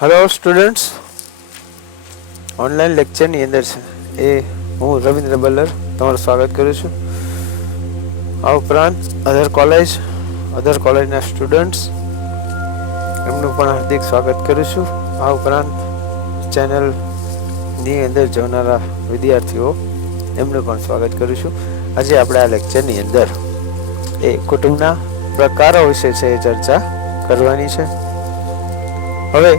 Hello students, online લેક્ચરની અંદર છે એ હું રવિન્દ્ર બલ્લર તમારું સ્વાગત કરું છું. આ ઉપરાંત અધર કોલેજના સ્ટુડન્ટ્સ એમનું પણ હાર્દિક સ્વાગત કરું છું. આ ઉપરાંત ચેનલની અંદર જોનારા વિદ્યાર્થીઓ એમનું પણ સ્વાગત કરું છું. આજે આપણે આ લેક્ચરની અંદર એ કુટુંબના પ્રકારો વિશે છે એ ચર્ચા કરવાની છે. હવે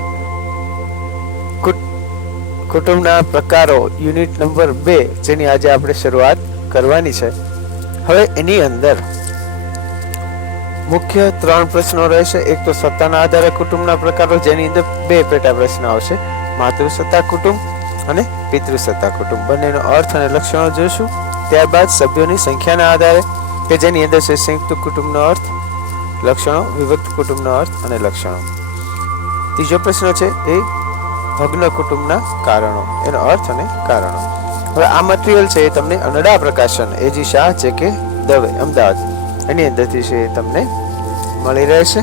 કુટુંબના પ્રકારો યુનિટ નંબર 2 જેની આજે આપણે શરૂઆત કરવાની છે. હવે એની અંદર મુખ્ય 3 પ્રશ્નો રહેશે. એક તો સત્તાના આધારે કુટુંબના પ્રકારો, જેની અંદર 2 પેટા પ્રશ્ન આવશે, માતૃસત્તા કુટુંબ અને પિતૃસત્તા કુટુંબ. બંનેનો અર્થ અને લક્ષણો જોઈશું. ત્યારબાદ સભ્યોની સંખ્યાના આધારે કે જેની અંદર છે સંયુક્ત કુટુંબનો અર્થ, લક્ષણો, વિભક્ત કુટુંબનો અર્થ અને લક્ષણો. ત્રીજો પ્રશ્ન છે એ ભગ્ન કુટુંબના કારણો, એનો અર્થ અને કારણો. હવે આ મટીરિયલ છે એ તમને અનડા પ્રકાશન એજી શાહ છે કે દવે અમદાવાદ એની અંદરથી છે તમને મળી રહેશે.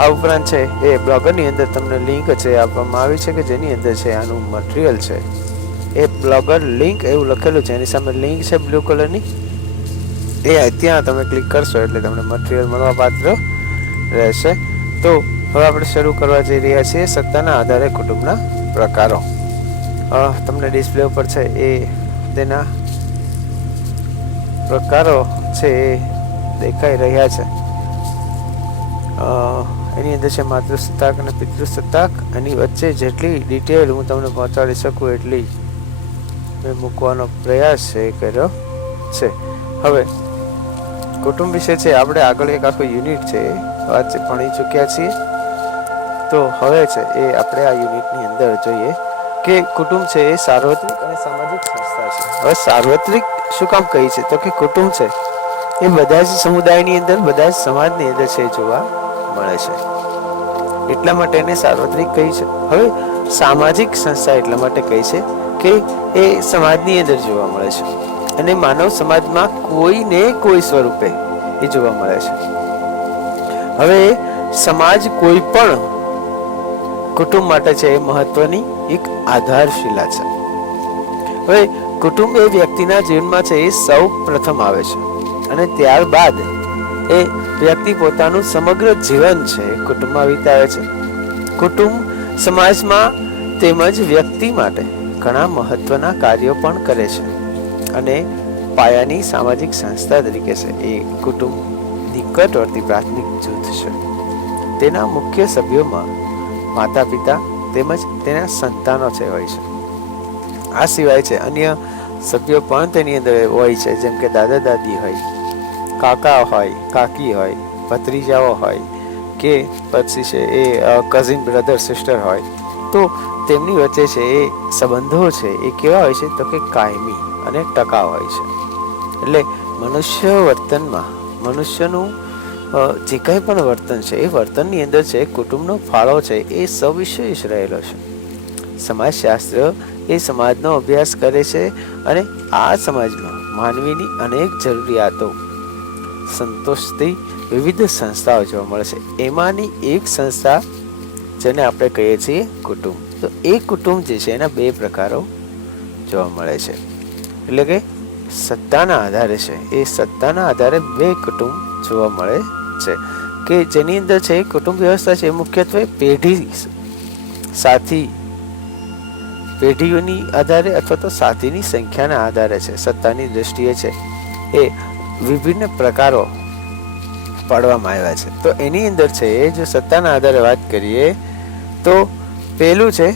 આ ઉપરાંત છે એ બ્લોગરની અંદર તમને લિંક છે આપવામાં આવી છે કે જેની અંદર છે આનું મટીરિયલ છે એ બ્લોગર લિંક એવું લખેલું છે, એની સામે લિંક છે બ્લુ કલરની, એ ત્યાં તમે ક્લિક કરશો એટલે તમને મટીરિયલ મળવા પાત્ર રહેશે. તો હવે આપણે શરૂ કરવા જઈ રહ્યા છીએ સત્તાના આધારે કુટુંબના પ્રકારો. તમને ડિસ્પ્લે ઉપર છે એ તેના પ્રકારો છે એ દેખાઈ રહ્યા છે. એની અંદર છે માતૃસત્તાક અને પિતૃસત્તાક. એની વચ્ચે જેટલી ડિટેલ હું તમને પહોંચાડી શકું એટલી મેં મૂકવાનો પ્રયાસ છે એ કર્યો છે. હવે કુટુંબ વિશે છે આપણે આગળ એક આખું યુનિટ છે વાત ભણી ચૂક્યા છીએ. તો હવે છે એ આપણે આ યુનિટની અંદર જોઈએ કે કુટુંબ છે એ સાર્વત્રિક અને સામાજિક સંસ્થા છે. હવે સાર્વત્રિક શું કામ કહી છે તો કે કુટુંબ છે એ બધા જ સમુદાયની અંદર, બધા જ સમાજની અંદર છે જોવા મળે છે, એટલા માટે એને સાર્વત્રિક કહી છે. હવે સામાજિક સંસ્થા એટલા માટે કહી છે કે એ સમાજની અંદર જોવા મળે છે અને માનવ સમાજમાં કોઈને કોઈ સ્વરૂપે એ જોવા મળે છે. હવે સમાજ કોઈ પણ કુટુંબ માટે છે એ મહત્વની એક આધારશિલા છે. હવે કુટુંબ એ વ્યક્તિના જીવનમાં છે એ સૌ પ્રથમ આવે છે અને ત્યારબાદ એ વ્યક્તિ પોતાનું સમગ્ર જીવન છે કુટુંબમાં વિતાવે છે. કુટુંબ સમાજમાં તેમજ વ્યક્તિ માટે ઘણા મહત્વના કાર્યો પણ કરે છે અને પાયાની સામાજિક સંસ્થા તરીકે છે એ કુટુંબ નિકટવર્તી પ્રાથમિક જૂથ છે. તેના મુખ્ય સભ્યોમાં માતા પિતા તેમજ તેના સંતાનો છે હોય છે. આ સિવાય છે અન્ય સભ્યો પણ તેની અંદર હોય છે, જેમ કે દાદા દાદી હોય, કાકા હોય, કાકી હોય, ભત્રીજાઓ હોય કે પછી છે એ કઝિન બ્રધર સિસ્ટર હોય. તો તેમની વચ્ચે છે એ સંબંધો છે એ કેવા હોય છે તો કે કાયમી અને ટકાઉ હોય છે. એટલે મનુષ્ય વર્તનમાં મનુષ્યનું જે કંઈ પણ વર્તન છે એ વર્તનની અંદર છે કુટુંબનો ફાળો છે એ સવિશેષ રહેલો છે. સમાજશાસ્ત્ર એ સમાજનો અભ્યાસ કરે છે અને આ સમાજમાં માનવીની અનેક જરૂરિયાતો સંતોષતી વિવિધ સંસ્થાઓ જોવા મળે છે. એમાંની એક સંસ્થા જેને આપણે કહીએ છીએ કુટુંબ. તો એ કુટુંબ જે છે એના 2 પ્રકારો જોવા મળે છે. એટલે કે સત્તાના આધારે છે એ સત્તાના આધારે 2 કુટુંબ જોવા મળે છે કે જેની અંદર છે કુટુંબ વ્યવસ્થા છે મુખ્યત્વે પેઢીઓની આધારે અથવા તો સાથીની સંખ્યાના આધારે છે. સત્તાની દ્રષ્ટિએ છે એ વિભિન્ન પ્રકારો પાડવામાં આવ્યા છે. તો એની અંદર છે જો સત્તાના આધારે વાત કરીએ તો પહેલું છે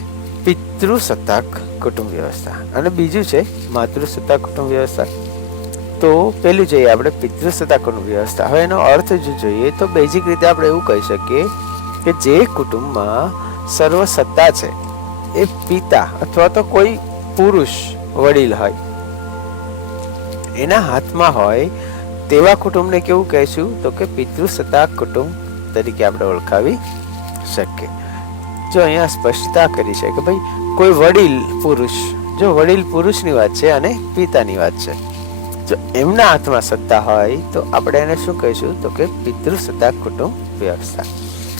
પિતૃસત્તાક કુટુંબ વ્યવસ્થા અને બીજું છે માતૃસત્તા કુટુંબ વ્યવસ્થા. તો પહેલું જોઈએ આપણે પિતૃસત્તા કુટુંબ વ્યવસ્થા. હવે એનો અર્થ જો જોઈએ તો બેઝિક રીતે આપણે એવું કહી શકીએ કે જે કુટુંબમાં સર્વ સત્તા છે એ પિતા અથવા તો કોઈ પુરુષ વડીલ હોય એના હાથમાં હોય તેવા કુટુંબને કેવું કહીશું તો કે પિતૃસત્તાક કુટુંબ તરીકે આપણે ઓળખાવી શકીએ. જો અહીંયા સ્પષ્ટતા કરી છે કે ભાઈ કોઈ વડીલ પુરુષ, જો વડીલ પુરુષની વાત છે અને પિતાની વાત છે, જો એમના હાથમાં સત્તા હોય તો આપણે એને શું કહીશું તો કે પિતૃસત્તાક કુટુંબ વ્યવસ્થા.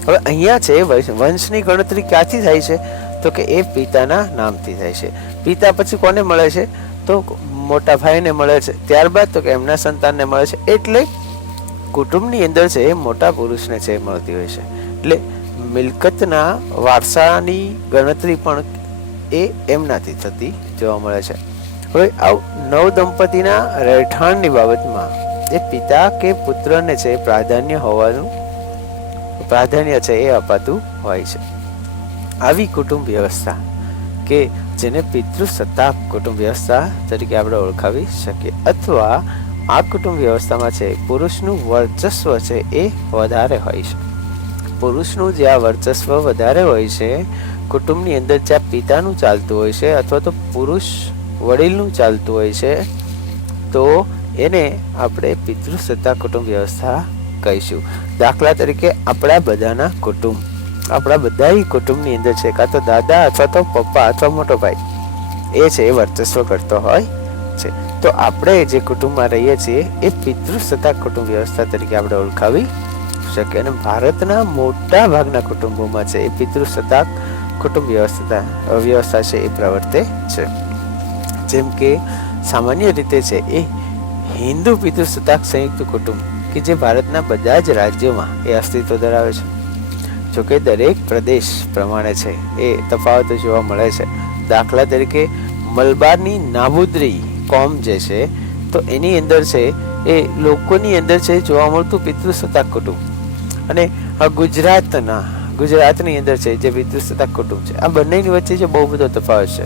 હવે અહીંયા છે વંશની ગણતરી ક્યાંથી થાય છે? તો કે એ પિતાના નામથી થાય છે. પિતા પછી કોને મળે છે? તો મોટા ભાઈને મળે છે. ત્યારબાદ તો કે એમના સંતાનને મળે છે. એટલે કુટુંબની અંદર છે એ મોટા પુરુષને છે મળતી હોય છે. એટલે મિલકતના વારસાની ગણતરી પણ એ એમનાથી થતી જોવા મળે છે. હવે નવ દંપતીના રહેઠાણની બાબતમાં એ પિતા કે પુત્રને છે પ્રાધાન્ય છે એ અપાતું હોય છે. આવી કુટુંબ વ્યવસ્થા કે જેને પિતૃસત્તાક કુટુંબ વ્યવસ્થા તરીકે આપણે ઓળખાવી શકીએ, અથવા આ કુટુંબ વ્યવસ્થામાં છે પુરુષનું વર્ચસ્વ છે એ વધારે હોય છે. પુરુષનું જ્યાં વર્ચસ્વ વધારે હોય છે, કુટુંબની અંદર જ્યાં પિતાનું ચાલતું હોય છે અથવા તો પુરુષ વડીલનું ચાલતું હોય છે, તો એને આપણે પિતૃસત્તાક કુટુંબ વ્યવસ્થા કહીશું. દાખલા તરીકે આપણા બધાના કુટુંબ, આપણા બધા કુટુંબની અંદર છે કાં તો દાદા અથવા તો પપ્પા અથવા મોટો ભાઈ એ છે એ વર્ચસ્વ કરતો હોય છે. તો આપણે જે કુટુંબમાં રહીએ છીએ એ પિતૃસત્તાક કુટુંબ વ્યવસ્થા તરીકે આપણે ઓળખાવી શકીએ. અને ભારતના મોટા ભાગના કુટુંબોમાં છે એ પિતૃસત્તાક કુટુંબ વ્યવસ્થા છે એ પ્રવર્તે છે. જેમ કે સામાન્ય રીતે છે એ હિન્દુ પિતૃસત્તાક સંયુક્ત કુટુંબ કે જે ભારતના બધા જ રાજ્યોમાં એ અસ્તિત્વ ધરાવે છે. જોકે દરેક પ્રદેશ પ્રમાણે છે એ તફાવતો જોવા મળે છે. દાખલા તરીકે મલબારની નાબૂદરી કોમ જે છે, તો એની અંદર છે એ લોકોની અંદર છે જોવા મળતું પિતૃસત્તાક કુટુંબ, અને ગુજરાતની અંદર છે જે પિતૃસત્તાક કુટુંબ છે, આ બંનેની વચ્ચે જે બહુ બધો તફાવત છે.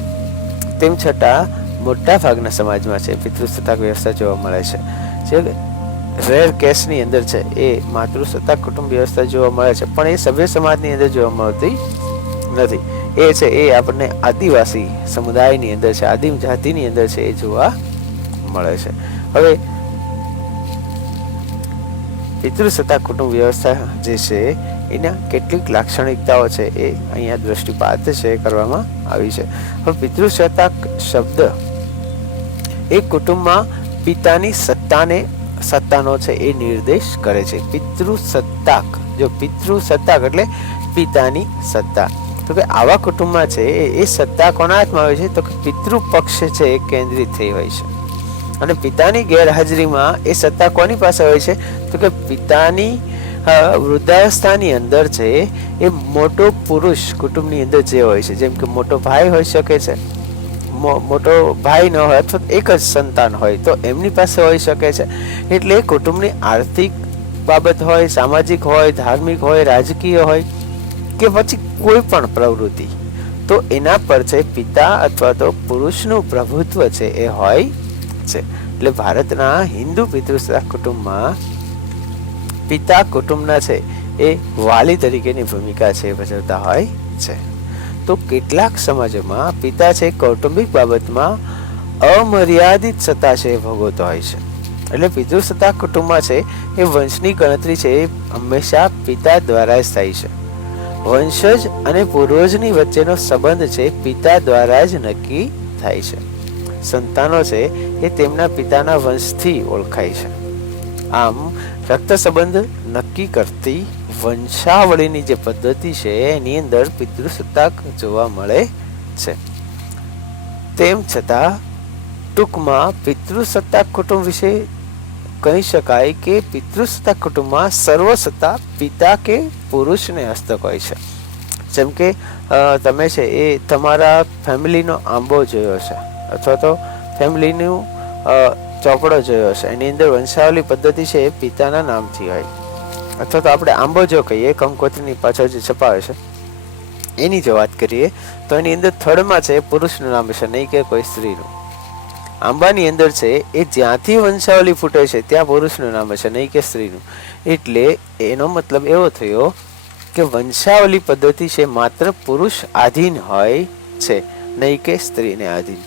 તેમ છતાં મોટા ભાગના સમાજમાં છે પિતૃસત્તાક વ્યવસ્થા જોવા મળે છે. જે રેર કેસની અંદર છે એ માતૃસત્તાક કુટુંબ વ્યવસ્થા જોવા મળે છે, પણ એ સભ્ય સમાજની અંદર જોવા મળતી નથી. એ છે એ આપણને આદિવાસી સમુદાયની અંદર છે, આદિમ જાતિની અંદર છે એ જોવા મળે છે. હવે પિતૃસત્તાક કુટુંબ વ્યવસ્થા જે છે એના કેટલીક લાક્ષણિકતાઓ છે એ અહીંયા દ્રષ્ટિપાત છે કરવામાં આવી છે. હવે પિતૃસત્તાક શબ્દ એ કુટુંબમાં પિતાની સત્તાનો છે એ નિર્દેશ કરે છે. પિતૃસત્તાક એટલે પિતાની સત્તા. તો કે આવા કુટુંબમાં છે એ સત્તા કોના હાથમાં હોય છે? તો કે પિતૃપક્ષ છે એ કેન્દ્રિત થઈ હોય છે. અને પિતાની ગેરહાજરીમાં એ સત્તા કોની પાસે હોય છે? તો કે પિતાની વૃદ્ધાવસ્થાની અંદર છે એ મોટો પુરુષ કુટુંબની અંદર જે હોય છે, જેમ કે મોટો ભાઈ હોઈ શકે છે, મોટો ભાઈ ન હોય અથવા એક જ સંતાન હોય તો એમની પાસે હોઈ શકે છે. એટલે કુટુંબની આર્થિક બાબત હોય, સામાજિક હોય, ધાર્મિક હોય, રાજકીય હોય કે પછી કોઈ પણ પ્રવૃત્તિ, તો એના પર છે પિતા અથવા તો પુરુષનું પ્રભુત્વ છે એ હોય છે. એટલે ભારતના હિન્દુ પિતૃસત્તાક કુટુંબમાં પિતા કુટુંબના છે એ વાલી તરીકેની ભૂમિકા છે ભજવતા હોય છે. તો કેટલાક સમાજોમાં પિતા છે કૌટુંબિક બાબતમાં અમર્યાદિત સત્તા છે ભોગવતો હોય છે. એટલે પિતૃસત્તાક કુટુંબમાં છે એ વંશની ગણતરી છે એ હંમેશા પિતા દ્વારા જ થાય છે. વંશજ અને પૂર્વજની વચ્ચેનો સંબંધ છે પિતા દ્વારા જ નક્કી થાય છે. સંતાનો છે એ તેમના પિતાના વંશથી ઓળખાય છે. આમ રક્ત સંબંધ નક્કી કરતી વંશાવળીની જે પદ્ધતિ છે એની અંદર પિતૃસત્તાક જોવા મળે છે. તેમ છતાં ટૂંકમાં પિતૃસત્તાક કુટુંબ વિશે કહી શકાય કે પિતૃસત્તાક કુટુંબમાં સર્વસત્તા પિતા કે પુરુષને હસ્તક હોય છે. જેમ કે તમે છે એ તમારા ફેમિલીનો આંબો જોયો છે અથવા તો ફેમિલીનું ચોપડો જોયો છે, એની અંદર વંશાવલી પદ્ધતિ છે એ પિતાના નામથી હોય. અથવા તો આપણે આંબો જો કહીએ, કંકોત્રીની પાછળ જે છપાવે છે એની જો વાત કરીએ તો એની અંદર થડમાં છે પુરુષનું નામ છે, નહીં કે કોઈ સ્ત્રીનું. આંબાની અંદર છે એ જ્યાંથી વંશાવલી ફૂટે છે ત્યાં પુરુષનું નામ છે, નહીં કે સ્ત્રીનું. એટલે એનો મતલબ એવો થયો કે વંશાવલી પદ્ધતિ છે માત્ર પુરુષ આધીન હોય છે, નહીં કે સ્ત્રીને આધીન.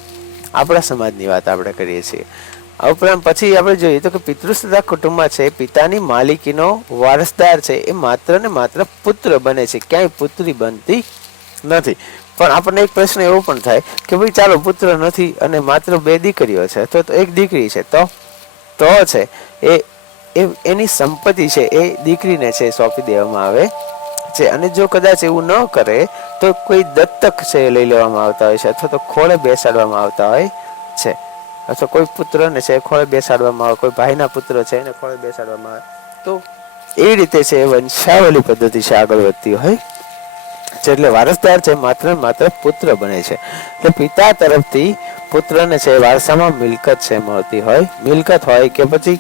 આપણા સમાજની વાત આપણે કરીએ છીએ. આ ઉપરાંત પછી આપણે જોઈએ તો કે પિતૃસત્તાક કુટુંબમાં છે પિતાની માલિકીનો વારસદાર છે એ માત્ર ને માત્ર પુત્ર બને છે, ક્યાંય પુત્રી બનતી નથી. પણ આપણને એક પ્રશ્ન એવો પણ થાય કે ભાઈ ચાલો પુત્ર નથી અને માત્ર 2 દીકરીઓ છે અથવા તો 1 દીકરી છે, તો છે એની સંપત્તિ છે એ દીકરીને છે સોંપી દેવામાં આવે છે. અને જો કદાચ એવું ન કરે તો કોઈ દત્તક છે લઈ લેવામાં આવતા હોય છે, અથવા તો ખોળે બેસાડવામાં આવતા હોય છે, અથવા કોઈ પુત્રને છે ખોળે બેસાડવામાં આવે, કોઈ ભાઈના પુત્ર છે એને ખોળે બેસાડવામાં આવે. તો એ રીતે છે વંશાવલી પદ્ધતિ છે આગળ વધતી હોય છે. એટલે વારસદાર છે માત્ર ને માત્ર પુત્ર બને છે. એટલે પિતા તરફથી પુત્રને છે વારસામાં મિલકત છે મળતી હોય, મિલકત હોય કે પછી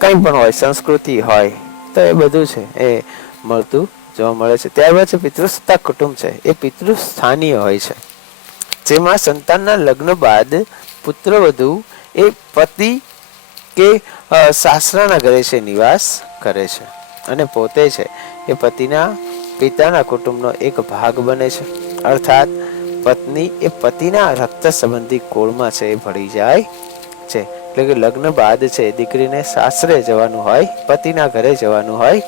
કંઈ પણ હોય, સંસ્કૃતિ હોય, તો એ બધું છે એ મળતું જોવા મળે છે. ત્યારબાદ છે પિતૃસત્તાક કુટુંબ છે એ પિતૃસ્થાનીય હોય છે, જેમાં સંતાનના લગ્ન બાદ પુત્રવધુ એ પતિ કે સાસરાના ઘરે છે નિવાસ કરે છે, અને પોતે છે એ પિતાના કુટુંબનો એક ભાગ બને છે. અર્થાત પત્ની એ પતિના રક્ત સંબંધી કુળમાં છે એ ભળી જાય છે. એટલે કે લગ્ન બાદ છે દીકરીને સાસરે જવાનું હોય, પતિના ઘરે જવાનું હોય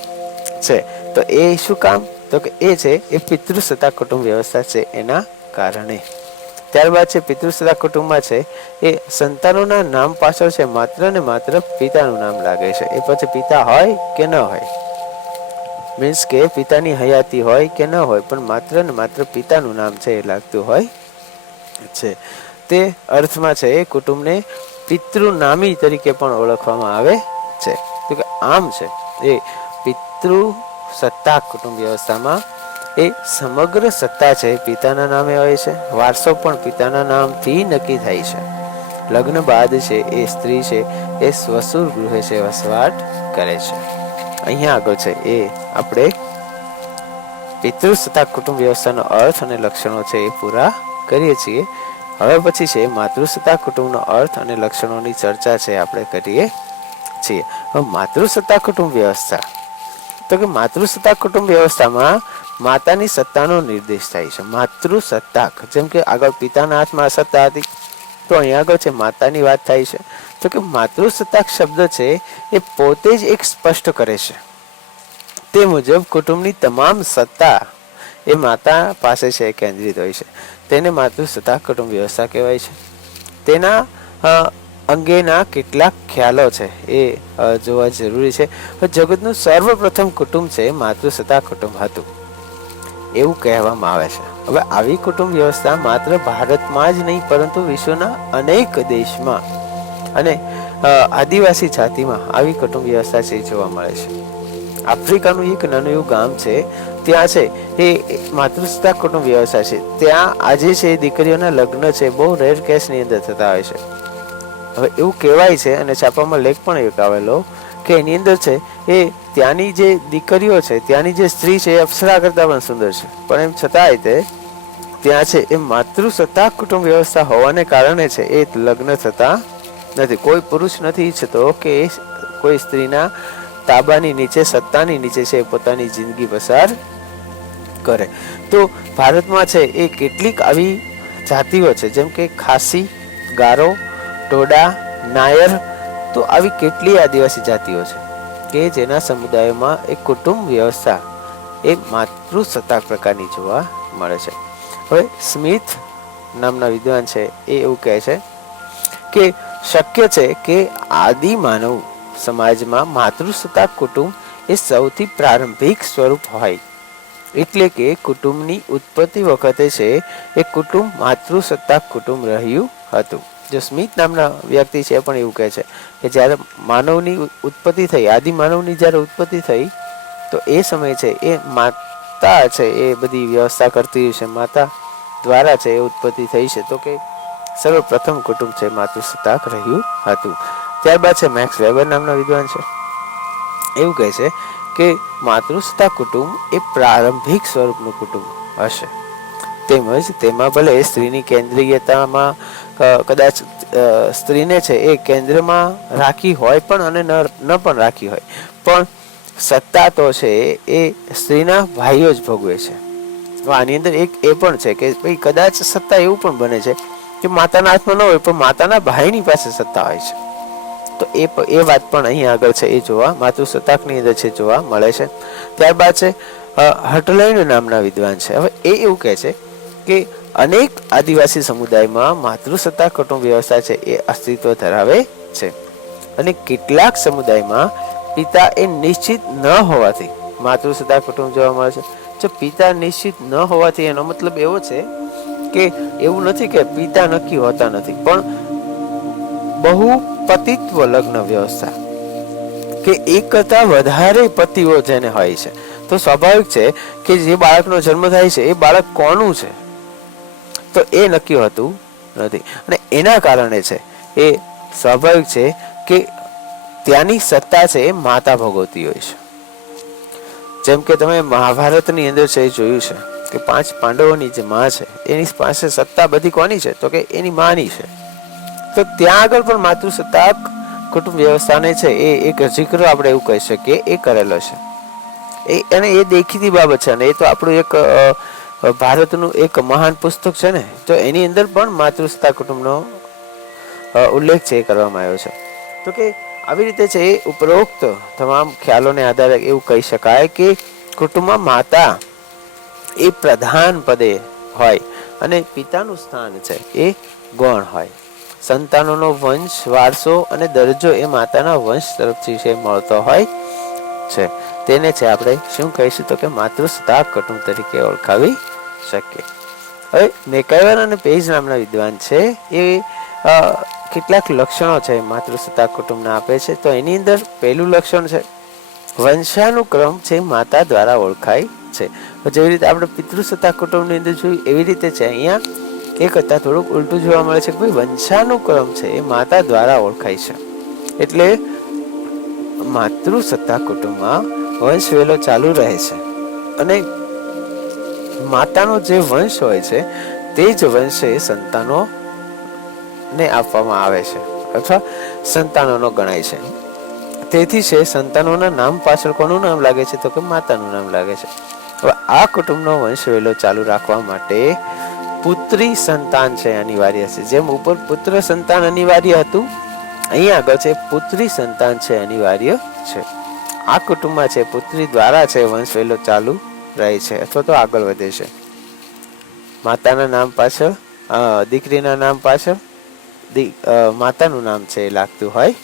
છે. તો એ શું કામ? તો કે એ છે એ પિતૃસત્તાક કુટુંબ વ્યવસ્થા છે એના કારણે. ત્યારબાદ છે પિતૃસત્તાક કુટુંબમાં છે એ સંતાનોના નામ પાછળ છે માત્ર ને માત્ર પિતાનું નામ લાગે છે. એ પછી પિતા હોય કે ન હોય, મીન્સ કે પિતાની હયાતી હોય કે ન હોય, પણ માત્ર ને માત્ર પિતાનું નામ છે એ લાગતું હોય છે. તે અર્થમાં છે એ કુટુંબને પિતૃનામી તરીકે પણ ઓળખવામાં આવે છે. તો કે આમ છે એ પિતૃસત્તાક કુટુંબ વ્યવસ્થામાં એ સમગ્ર સત્તા છે પિતાના નામે હોય છે. વારસો પણ પિતાના નામથી નક્કી થાય છે. લગ્ન બાદ છે એ સ્ત્રી છે એ સ્વસુર ગૃહે છે વસવાટ કરે છે. અહીંયા આગળ છે એ આપણે પિતૃસત્તાક કુટુંબ વ્યવસ્થાનો અર્થ અને લક્ષણો છે એ પૂરા કરીએ છીએ. હવે પછી છે માતૃસત્તાક કુટુંબનો અર્થ અને લક્ષણોની ચર્ચા છે આપણે કરીએ છીએ. હવે માતૃસત્તાક કુટુંબ વ્યવસ્થા, તો કે માતૃસત્તાક કુટુંબ વ્યવસ્થામાં માતાની સત્તાનો નિર્દેશ થાય છે. માતૃસત્તાક, જેમ કે આગળ પિતાના હાથમાં સત્તા હતી, તો અહીંયા આગળ છે માતાની વાત થાય છે. તો કે માતૃસત્તાક શબ્દ છે એ પોતે જ એક સ્પષ્ટ કરે છે. તે મુજબ કુટુંબની તમામ સત્તા એ માતા પાસે છે કેન્દ્રિત હોય છે. તેને માતૃસત્તાક કુટુંબ વ્યવસ્થા કહેવાય છે. તેના અંગેના કેટલાક ખ્યાલો છે એ જોવા જરૂરી છે. જગતનું સર્વપ્રથમ કુટુંબ છે માતૃસત્તાક કુટુંબ હતું એવું કહેવામાં આવે છે. હવે આવી કુટુંબ વ્યવસ્થા માત્ર ભારતમાં જ નહીં પરંતુ વિશ્વના અનેક દેશમાં અને આદિવાસી જાતિમાં આવી કુટુંબ વ્યવસ્થા છે જોવા મળે છે. આફ્રિકાનું એક નાનું એવું ગામ છે, ત્યાં છે એ માતૃસત્તાક કુટુંબ વ્યવસ્થા છે. ત્યાં આજે છે દીકરીઓના લગ્ન છે બહુ રેર કેસની અંદર થતા હોય છે. હવે એવું કહેવાય છે અને છાપામાં લેખ પણ એક આવેલો કે એની અંદર છે એ ત્યાંની જે દીકરીઓ છે, ત્યાંની જે સ્ત્રી છે એ અપ્સરા કરતા પણ સુંદર છે. પણ એમ છતાંય તે ત્યાં છે એ માતૃસત્તાક કુટુંબ વ્યવસ્થા હોવાને કારણે છે એ લગ્ન થતા નથી. કોઈ પુરુષ નથી ઈચ્છતો કે કોઈ સ્ત્રીના તાબાની નીચે, સત્તાની નીચે છે પોતાની જિંદગી પસાર કરે. તો ભારતમાં છે એ કેટલીક આવી જાતિઓ છે, જેમ કે ખાસી, ગારો, ટોડા, નાયર, તો આવી કેટલી આદિવાસી જાતિઓ છે કે જેના સમુદાયોમાં એક કુટુંબ વ્યવસ્થા એ માતૃસત્તાક પ્રકારની જોવા મળે છે. હવે સ્મિથ નામના વિદ્વાન છે એ એવું કહે છે કે શક્ય છે કે આદિ માનવ સમાજમાં માતૃસત્તાક કુટુંબ એ સૌથી પ્રારંભિક સ્વરૂપ હોય. એટલે કે કુટુંબની ઉત્પત્તિ વખતે છે એ કુટુંબ માતૃસત્તાક કુટુંબ રહ્યું હતું. જો સ્મિથ નામના વ્યક્તિ છે પણ એવું કહે છે કે જ્યારે માનવની ઉત્પત્તિ થઈ, આદિ માનવની જ્યારે ઉત્પત્તિ થઈ, તો એ સમય છે એ માતા છે એ બધી વ્યવસ્થા કરતી છે, માતા દ્વારા છે એ ઉત્પત્તિ થઈ છે. તો કે સર્વપ્રથમ કુટુંબ છે માતૃસત્તાક રહ્યું હતું. ત્યારબાદ છે મેક્સ વેબર નામના વિદ્વાન છે, એવું કહે છે કે માતૃસત્તાક કુટુંબ એ પ્રારંભિક સ્વરૂપનું કુટુંબ હશે. તેમજ તેમાં ભલે સ્ત્રીની કેન્દ્રીયતામાં કદાચ સ્ત્રીને છે એ કેન્દ્રમાં રાખી હોય પણ અને ન પણ રાખી હોય, પણ સત્તા તો છે એ સ્ત્રીના ભાઈઓ જ ભોગવે છે. આની અંદર એક એ પણ છે કે ભાઈ કદાચ સત્તા એવું પણ બને છે કે માતાના હાથમાં ન હોય પણ માતાના ભાઈની પાસે સત્તા હોય છે. તો એ વાત પણ અહીં આગળ છે એ જોવા માતૃસત્તાકની અંદર છે જોવા મળે છે. ત્યારબાદ છે હટલેન્ડ નામના વિદ્વાન છે. હવે એ એવું કહે છે કે અનેક આદિવાસી સમુદાયમાં માતૃસત્તાક કુટુંબ વ્યવસ્થા છે એ અસ્તિત્વ ધરાવે છે, અને કેટલાક સમુદાયમાં પિતા એ નિશ્ચિત ન હોવાથી માતૃસત્તાક કુટુંબ જોવા મળે છે. જો પિતા નિશ્ચિત ન હોવાથી એનો મતલબ એવો છે કે એવું નથી કે પિતા નક્કી હોતા નથી, પણ બહુપતિત્વ લગ્ન વ્યવસ્થા કે એક કરતા વધારે પતિઓ જેને હોય છે, તો સ્વાભાવિક છે કે જે બાળકનો જન્મ થાય છે એ બાળક કોનું છે તો એ નક્કી હોતું નથી. અને એના કારણે છે એ સ્વાભાવિક છે કે ત્યાંની સત્તા છે એ માતા ભોગવતી હોય છે. જેમ કે તમે મહાભારતની અંદર છે જોયું છે કે 5 પાંડવોની જે માં છે એની પાસે સત્તા બધી કોની છે તો કે એની માની છે. તો ત્યાં આગળ પણ માતૃસત્તાક કુટુંબ વ્યવસ્થાને છે એ એક જિક્ર આપણે એવું કહી શકીએ એ કરેલો છે. અને એ દેખીતી બાબત છે, અને એ તો આપણું એક ભારતનું એક મહાન પુસ્તક છે ને, તો એની અંદર પણ માતૃસત્તા કુટુંબનો ઉલ્લેખ છે એ કરવામાં આવ્યો છે. તો કે આવી રીતે છે એ ઉપરોક્ત તમામ ખ્યાલોને આધારે એવું કહી શકાય કે કુટુંબમાં માતા એ પ્રધાન પદે હોય અને પિતાનું સ્થાન છે એ ગૌણ હોય. સંતાનોનો વંશ, વારસો અને દરજ્જો એ માતાના વંશ તરફથી છે મળતો હોય છે. તેને છે આપણે શું કહીશું તો કે માતૃસત્તાક કુટુંબ તરીકે ઓળખાવી શકીએ. હવે મેકઇવર અને પેજ નામના વિદ્વાન છે એ કેટલાક લક્ષણો છે માતૃસત્તાક કુટુંબના આપે છે. તો એની અંદર પહેલું લક્ષણ છે વંશાનુક્રમ છે માતા દ્વારા ઓળખાય છે. જેવી રીતે આપણે પિતૃસત્તાક કુટુંબની અંદર જોયું એવી રીતે છે અહીંયા એ કરતાં થોડુંક ઉલટું જોવા મળે છે કે ભાઈ વંશાનુક્રમ છે એ માતા દ્વારા ઓળખાય છે. એટલે માતૃસત્તાક કુટુંબમાં વંશ વેલો ચાલુ રહે છે અને માતાનો જે વંશ હોય છે તે જ વંશ એ સંતાનો ને આપવામાં આવે છે અથવા સંતાનોનો ગણાય છે. તેથી છે સંતાનોના નામ પાછળ કોનું નામ લાગે છે તો કે માતાનું નામ લાગે છે. હવે આ કુટુંબનો વંશ વેલો ચાલુ રાખવા માટે પુત્રી સંતાન છે અનિવાર્ય છે. જેમ ઉપર પુત્ર સંતાન અનિવાર્ય હતું, અહીંયા આગળ છે પુત્રી સંતાન છે અનિવાર્ય છે. આ કુટુંબમાં છે પુત્રી દ્વારા છે વંશ વેલો ચાલુ રહે છે અથવા તો આગળ વધે છે. માતાના નામ પાછળ દીકરીના નામ પાછળ માતાનું નામ છે એ લાગતું હોય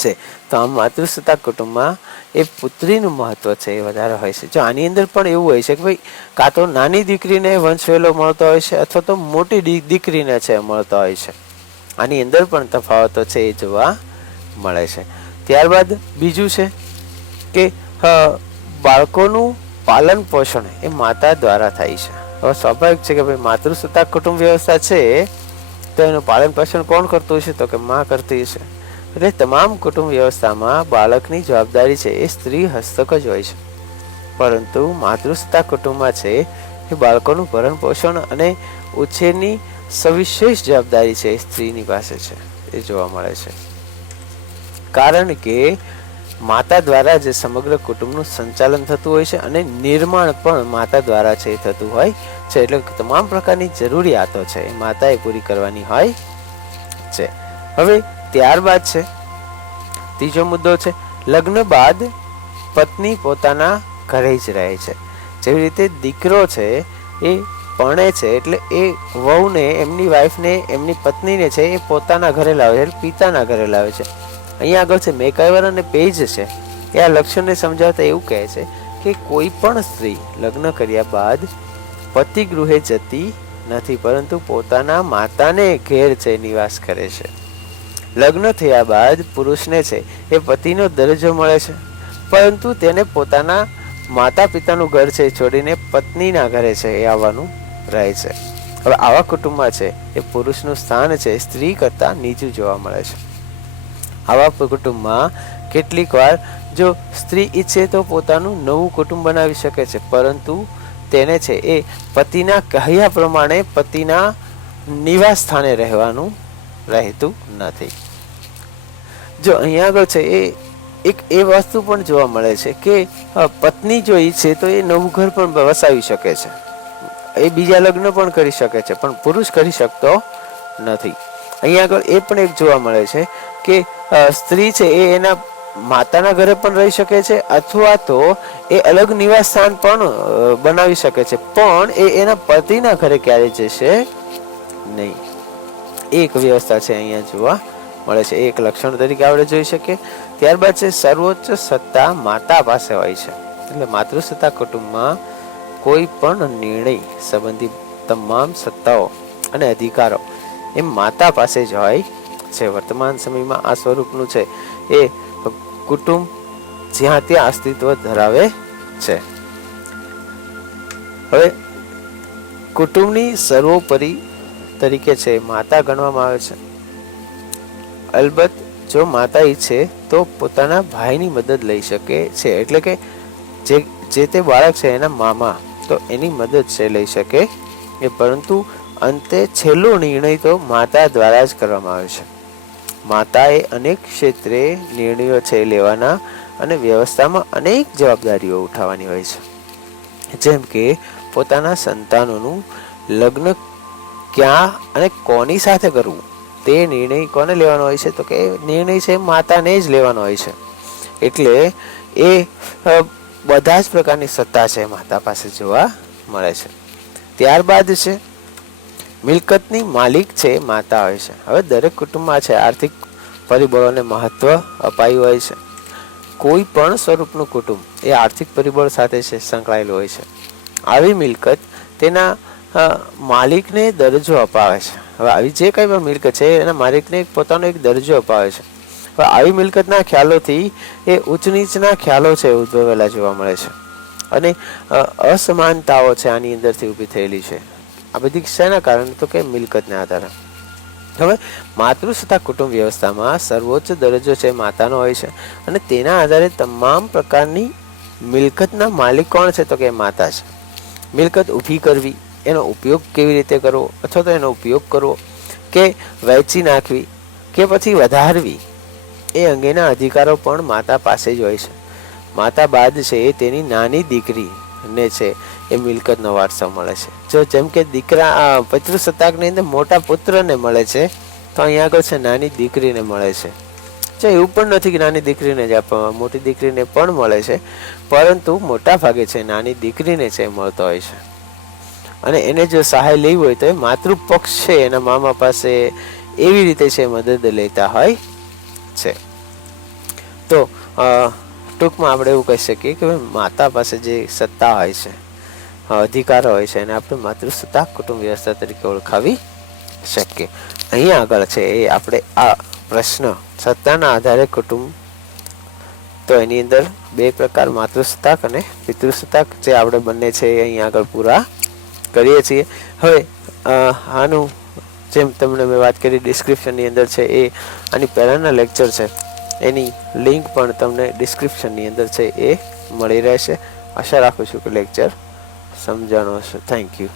છે. તો આમ માતૃસત્તાક કુટુંબમાં એ પુત્રીનું મહત્વ છે એ વધારે હોય છે. જો આની અંદર પણ એવું હોય છે કે ભાઈ કાં તો નાની દીકરીને વંશવેલો મળતો હોય છે અથવા તો મોટી દીકરીને છે મળતો હોય છે. આની અંદર પણ તફાવતો છે એ જોવા મળે છે. ત્યારબાદ બીજું છે કે બાળકોનું પાલન પોષણ એ માતા દ્વારા થાય છે. હવે સ્વાભાવિક છે કે ભાઈ માતૃસત્તાક કુટુંબ વ્યવસ્થા છે તો એનું પાલન પોષણ કોણ કરતું હશે તો કે માં કરતી હશે. એટલે તમામ કુટુંબ વ્યવસ્થામાં બાળકની જવાબદારી છે એ સ્ત્રી હસ્તક જ હોય છે. પરંતુ માતૃસત્તાક કુટુંબમાં છે એ બાળકોનું ભરણ પોષણ અને ઉછેરની સવિશેષ જવાબદારી છે એ સ્ત્રીની પાસે છે એ જોવા મળે છે. કારણ કે માતા દ્વારા જે સમગ્ર કુટુંબનું સંચાલન થતું હોય છે અને નિર્માણ પણ માતા દ્વારા છે થતું હોય છે. એટલે તમામ પ્રકારની જરૂરિયાતો છે એ માતાએ પૂરી કરવાની હોય છે. હવે ત્યારબાદ છે ત્રીજો મુદ્દો છે લગ્ન બાદ પત્ની પોતાના ઘરે જ રહે છે. જેવી રીતે દીકરો છે એ પરણે છે એટલે એ વહુને એમની વાઈફને એમની પત્નીને છે એ પોતાના ઘરે લાવે છે, પિતાના ઘરે લાવે છે. અહીંયા આગળ છે મેકઇવર અને પેજ છે એ આ લક્ષણને સમજાવતા એવું કહે છે કે કોઈ પણ સ્ત્રી લગ્ન કર્યા બાદ પતિ ગૃહે જતી નથી, પરંતુ પોતાના માતાને ઘેર છે નિવાસ કરે છે. લગ્ન થયા બાદ પુરુષને છે એ પતિનો દરજ્જો મળે છે, પરંતુ તેને પોતાના માતા પિતાનું ઘર છે છોડીને પત્નીના ઘરે છે એ આવવાનું રહે છે. હવે આવા કુટુંબમાં છે એ પુરુષનું સ્થાન છે સ્ત્રી કરતાં નીચું જોવા મળે છે. આવા કુટુંબમાં કેટલીક વાર જો સ્ત્રી ઈચ્છે તો પોતાનું નવું કુટુંબ બનાવી શકે છે, પરંતુ તેને છે એ પતિના કહ્યા પ્રમાણે પતિના નિવાસ સ્થાને રહેવાનું રહેતું નથી. જો અહીંયા આગળ છે એ વસ્તુ પણ જોવા મળે છે કે પત્ની જો ઈચ્છે તો એ નવું ઘર પણ વસાવી શકે છે, એ બીજા લગ્ન પણ કરી શકે છે, પણ પુરુષ કરી શકતો નથી. અહીંયા આગળ એ પણ એક જોવા મળે છે કે સ્ત્રી છે એ એના માતાના ઘરે પણ રહી શકે છે અથવા તો એ અલગ નિવાસ સ્થાન પણ બનાવી શકે છે, પણ એ એના પતિના ઘરે ક્યારે જશે નહીં. એક વ્યવસ્થા છે અહીંયા જોવા મળે છે. એક લક્ષણ તરીકે આપણે જોઈ શકીએ. ત્યારબાદ છે સર્વોચ્ચ સત્તા માતા પાસે હોય છે. એટલે માતૃસત્તા કુટુંબમાં કોઈ પણ નિર્ણય સંબંધી તમામ સત્તાઓ અને અધિકારો એ માતા પાસે જ હોય છે. વર્તમાન સમયમાં આ સ્વરૂપનું છે એ કુટુંબ જ્યાં ત્યાં અસ્તિત્વ ધરાવે છે. હવે કુટુંબની સર્વોપરી તરીકે છે માતા ગણવામાં આવે છે. અલબત્ત જો માતા ઈચ્છે તો પોતાના ભાઈની મદદ લઈ શકે છે, એટલે કે જે તે બાળક છે એના મામા તો એની મદદ છે લઈ શકે એ, પરંતુ અંતે છેલ્લો નિર્ણય તો માતા દ્વારા જ કરવામાં આવે છે. માતાએ અનેક ક્ષેત્રે નિર્ણયો છે લેવાના અને વ્યવસ્થામાં અનેક જવાબદારીઓ ઉઠાવવાની હોય છે. જેમ કે પોતાના સંતાનોનું લગ્ન ક્યાં અને કોની સાથે કરવું તે નિર્ણય કોને લેવાનો હોય છે, તો કે નિર્ણય છે માતાને જ લેવાનો હોય છે. એટલે એ બધા જ પ્રકારની સત્તા છે માતા પાસે જોવા મળે છે. ત્યારબાદ છે મિલકતની માલિક છે માતા હોય છે. હવે દરેક કુટુંબમાં છે આર્થિક પરિબળોને મહત્વ અપાયું હોય છે. કોઈ પણ સ્વરૂપનું કુટુંબ એ આર્થિક પરિબળ સાથે છે સંકળાયેલું હોય છે. આવી મિલકત તેના માલિકને દરજ્જો અપાવે છે. હવે આવી જે કંઈ પણ મિલકત છે એના માલિકને પોતાનો એક દરજ્જો અપાવે છે. હવે આવી મિલકતના ખ્યાલોથી એ ઉચ્ચ નીચના ખ્યાલો છે ઉદ્ભવેલા જોવા મળે છે અને અસમાનતાઓ છે આની અંદરથી ઊભી થયેલી છે. આ બધી શેના કારણે, તો કે મિલકતને આધારે. હવે માતૃસત્તા કુટુંબ વ્યવસ્થામાં સર્વોચ્ચ દરજ્જો છે માતાનો હોય છે અને તેના આધારે તમામ પ્રકારની મિલકતના માલિક કોણ છે, તો કે માતા છે. મિલકત ઊભી કરવી, એનો ઉપયોગ કેવી રીતે કરવો અથવા તો એનો ઉપયોગ કરવો કે વહેંચી નાખવી કે પછી વધારવી એ અંગેના અધિકારો પણ માતા પાસે જ હોય છે. માતા બાદ છે એ તેની નાની દીકરીને છે એ મિલકતનો વારસો મળે છે. જો જેમ કે દીકરા પિતૃસત્તાકની અંદર મોટા પુત્રને મળે છે તો અહીંયા આગળ છે નાની દીકરીને મળે છે. જો એવું પણ નથી કે નાની દીકરીને જ આપવામાં, મોટી દીકરીને પણ મળે છે, પરંતુ મોટા ભાગે છે નાની દીકરીને છે મળતો હોય છે. અને એને જો સહાય લેવી હોય તો એ માતૃપક્ષ છે એના મામા પાસે એવી રીતે છે મદદ લેતા હોય છે. તો ટૂંકમાં આપણે એવું કહી શકીએ કે માતા પાસે જે સત્તા હોય છે, અધિકાર હોય છે, એને આપણે માતૃસત્તા કુટુંબ વ્યવસ્થા તરીકે ઓળખાવી શકીએ. અહીંયા આગળ છે એ આપણે આ પ્રશ્ન સત્તાના આધારે કુટુંબ, તો એની અંદર બે પ્રકાર માતૃસત્તાક અને પિતૃસત્તાક જે આપણે બંને છે એ અહીંયા આગળ પૂરા કરીએ છીએ. હવે આનું જેમ તમને મેં વાત કરી ડિસ્ક્રિપ્શનની અંદર છે એ આની પહેલાંના લેક્ચર છે એની લિંક પણ તમને ડિસ્ક્રિપ્શનની અંદર છે એ મળી રહેશે. આશા રાખું છું કે લેક્ચર સમજાણો હશે. Thank you.